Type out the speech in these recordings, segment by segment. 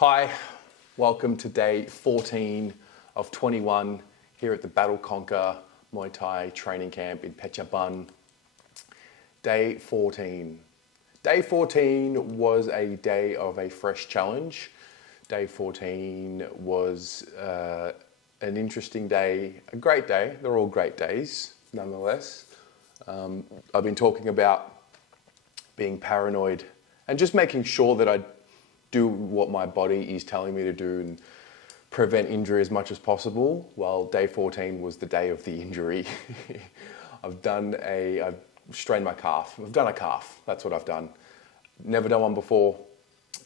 Hi, welcome to day 14 of 21 here at the Battle Conquer Muay Thai training camp in Phetchabun. Day 14. Day 14 was a day of a fresh challenge. Day 14 was an interesting day, a great day. They're all great days, nonetheless. I've been talking about being paranoid and just making sure that I do what my body is telling me to do and prevent injury as much as possible. Well, day 14 was the day of the injury. I've strained my calf. I've done a calf. That's what I've done. Never done one before.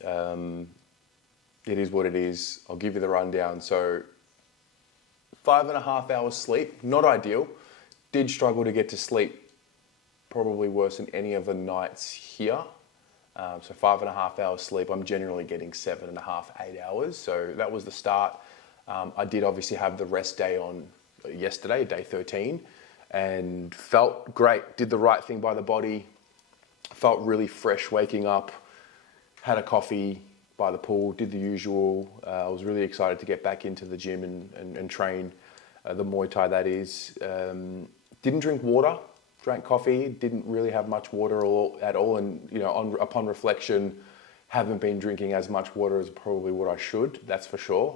It is what it is. I'll give you the rundown. So 5.5 hours sleep, not ideal. Did struggle to get to sleep, probably worse than any of the nights here. So 5.5 hours sleep. I'm generally getting 7.5, 8 hours. So that was the start. I did obviously have the rest day on yesterday, day 13, and felt great. Did the right thing by the body. Felt really fresh waking up. Had a coffee by the pool, did the usual. I was really excited to get back into the gym and train the Muay Thai, that is. Didn't drink water. Drank coffee, didn't really have much water at all, and upon reflection, haven't been drinking as much water as probably what I should, that's for sure.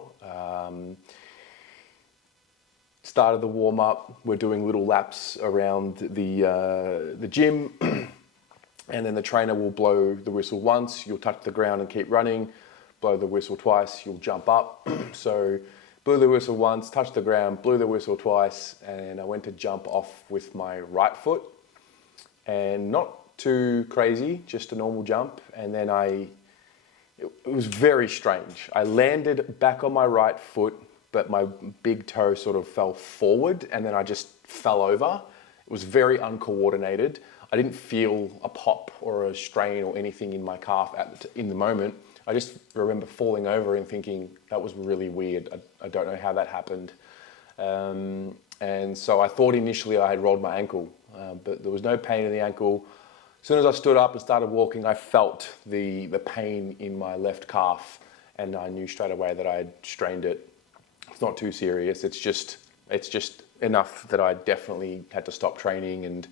Started the warm up, we're doing little laps around the gym, and then the trainer will blow the whistle once, you'll touch the ground and keep running, blow the whistle twice, you'll jump up. So blew the whistle once, touched the ground, blew the whistle twice, and I went to jump off with my right foot. And not too crazy, just a normal jump. And then it was very strange. I landed back on my right foot, but my big toe sort of fell forward, and then I just fell over. It was very uncoordinated. I didn't feel a pop or a strain or anything in my calf in the moment. I just remember falling over and thinking, that was really weird. I don't know how that happened. And so I thought initially I had rolled my ankle, but there was no pain in the ankle. As soon as I stood up and started walking, I felt the pain in my left calf, and I knew straight away that I had strained it. It's not too serious. It's just enough that I definitely had to stop training and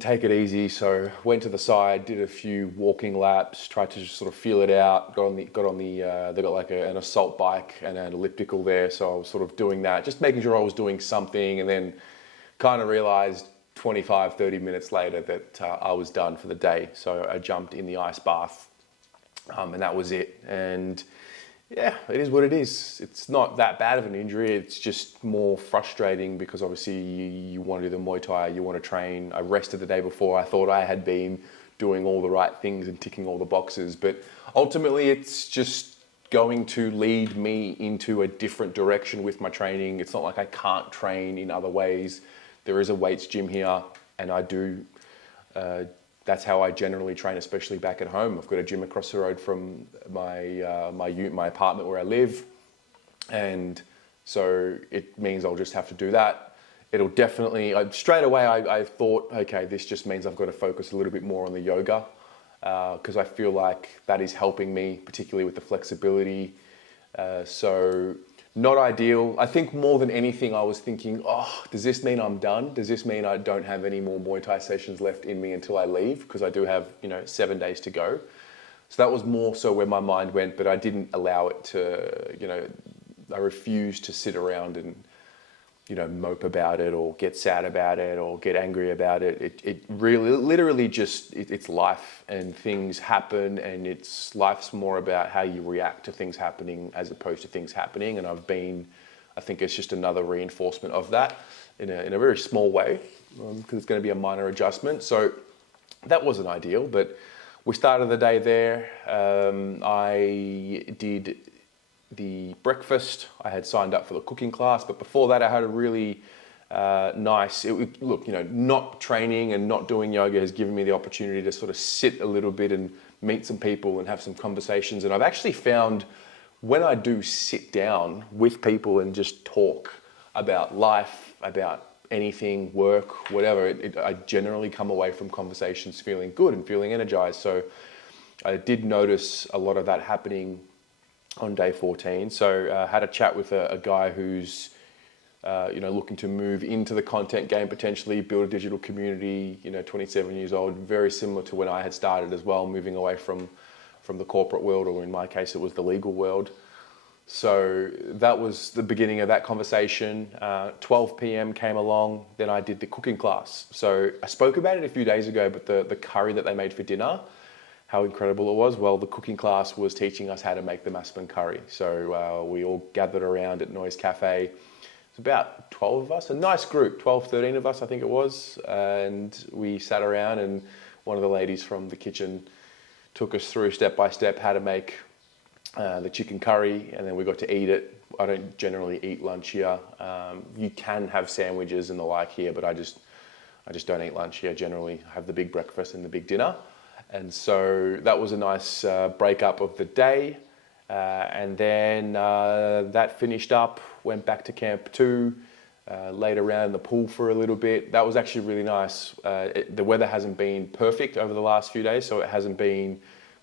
take it easy. So went to the side, did a few walking laps, tried to just sort of feel it out. They got like an assault bike and an elliptical there, so I was sort of doing that, just making sure I was doing something, and then kind of realized 25-30 minutes later that I was done for the day. So I jumped in the ice bath, and that was it. And yeah, it is what it is. It's not that bad of an injury. It's just more frustrating because obviously you want to do the Muay Thai, you want to train. I rested the day before. I thought I had been doing all the right things and ticking all the boxes, but ultimately it's just going to lead me into a different direction with my training. It's not like I can't train in other ways. There is a weights gym here, and I do that's how I generally train, especially back at home. I've got a gym across the road from my apartment where I live, and so it means I'll just have to do that. It'll definitely, straight away I thought, okay, this just means I've got to focus a little bit more on the yoga, because I feel like that is helping me, particularly with the flexibility. So not ideal. I think more than anything, I was thinking, oh, does this mean I'm done? Does this mean I don't have any more Muay Thai sessions left in me until I leave? Because I do have, 7 days to go. So that was more so where my mind went, but I didn't allow it to, I refused to sit around and, mope about it or get sad about it or get angry about it. It really, literally just, it's life, and things happen, and life's more about how you react to things happening as opposed to things happening. And I think it's just another reinforcement of that in a very small way, because it's going to be a minor adjustment. So that wasn't ideal, but we started the day there. I did the breakfast. I had signed up for the cooking class, but before that I had a really nice, not training and not doing yoga has given me the opportunity to sort of sit a little bit and meet some people and have some conversations. And I've actually found when I do sit down with people and just talk about life, about anything, work, whatever, I generally come away from conversations feeling good and feeling energized. So I did notice a lot of that happening on day 14. So had a chat with a guy who's looking to move into the content game, potentially build a digital community, 27 years old, very similar to when I had started as well, moving away from the corporate world, or in my case, it was the legal world. So that was the beginning of that conversation. 12 p.m. came along, then I did the cooking class. So I spoke about it a few days ago, but the curry that they made for dinner, how incredible it was. Well, the cooking class was teaching us how to make the Massaman curry. So we all gathered around at Noise Cafe. It's about 12 of us, a nice group, 12, 13 of us, I think it was. And we sat around, and one of the ladies from the kitchen took us through step by step how to make the chicken curry, and then we got to eat it. I don't generally eat lunch here. You can have sandwiches and the like here, but I just don't eat lunch here. Generally, I have the big breakfast and the big dinner. And so that was a nice breakup of the day. And then that finished up, went back to camp 2, laid around in the pool for a little bit. That was actually really nice. The weather hasn't been perfect over the last few days, so it hasn't been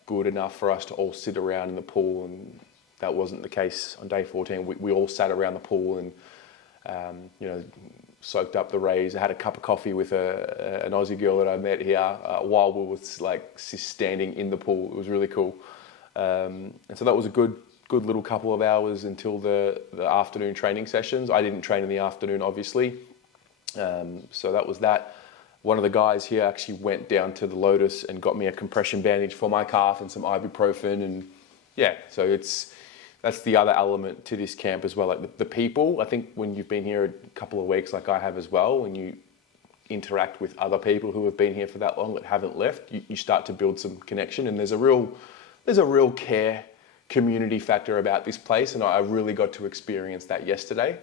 good enough for us to all sit around in the pool, and that wasn't the case on day 14. We all sat around the pool and soaked up the rays. I had a cup of coffee with an Aussie girl that I met here while we were standing in the pool. It was really cool. And so that was a good little couple of hours until the afternoon training sessions. I didn't train in the afternoon, obviously. So that was that. One of the guys here actually went down to the Lotus and got me a compression bandage for my calf and some ibuprofen, and so that's the other element to this camp as well. Like the people, I think when you've been here a couple of weeks, like I have as well, when you interact with other people who have been here for that long that haven't left, you start to build some connection, and there's a real care community factor about this place, and I really got to experience that yesterday.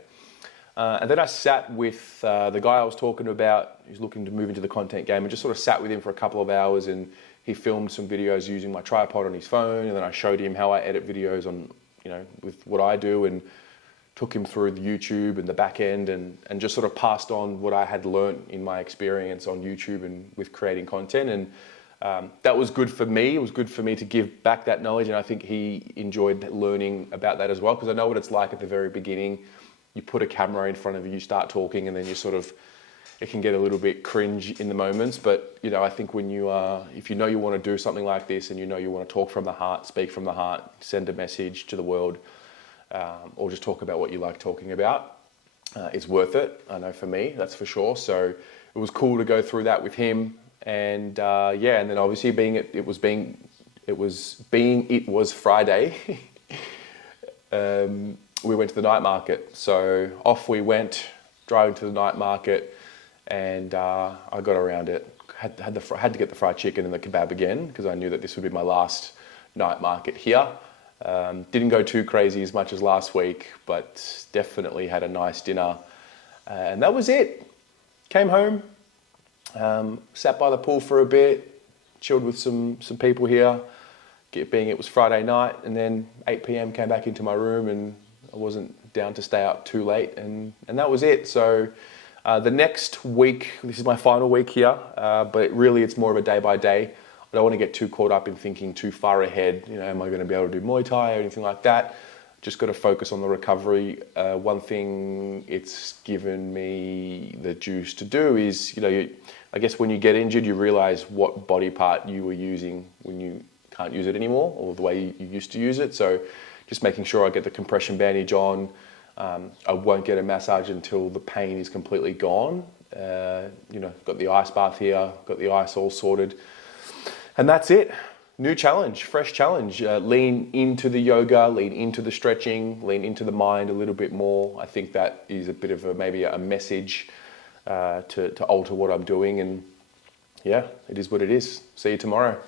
And then I sat with the guy I was talking about, who's looking to move into the content game, and just sort of sat with him for a couple of hours, and he filmed some videos using my tripod on his phone, and then I showed him how I edit videos on, with what I do, and took him through the YouTube and the back end, and just sort of passed on what I had learned in my experience on YouTube and with creating content. And that was good for me. It was good for me to give back that knowledge, and I think he enjoyed learning about that as well, because I know what it's like at the very beginning. You put a camera in front of you, you start talking, and then it can get a little bit cringe in the moments. But, I think when if you know you want to do something like this, and you want to talk from the heart, speak from the heart, send a message to the world, or just talk about what you like talking about, it's worth it. I know for me, that's for sure. So it was cool to go through that with him. And and then obviously it was Friday. We went to the night market. So off we went, driving to the night market, and I got around it. Had to get the fried chicken and the kebab again, because I knew that this would be my last night market here. Didn't go too crazy as much as last week, but definitely had a nice dinner. And that was it. Came home, sat by the pool for a bit, chilled with some people here, being it was Friday night, and then 8 p.m. came back into my room, and I wasn't down to stay up too late, and that was it. So the next week, this is my final week here, but really it's more of a day by day. I don't want to get too caught up in thinking too far ahead, am I going to be able to do Muay Thai or anything like that? Just got to focus on the recovery. One thing it's given me the juice to do is, I guess when you get injured, you realize what body part you were using when you can't use it anymore, or the way you used to use it. So just making sure I get the compression bandage on. I won't get a massage until the pain is completely gone. Got the ice bath here, got the ice all sorted. And that's it. New challenge, fresh challenge. Lean into the yoga, lean into the stretching, lean into the mind a little bit more. I think that is a bit of maybe a message to alter what I'm doing. And it is what it is. See you tomorrow.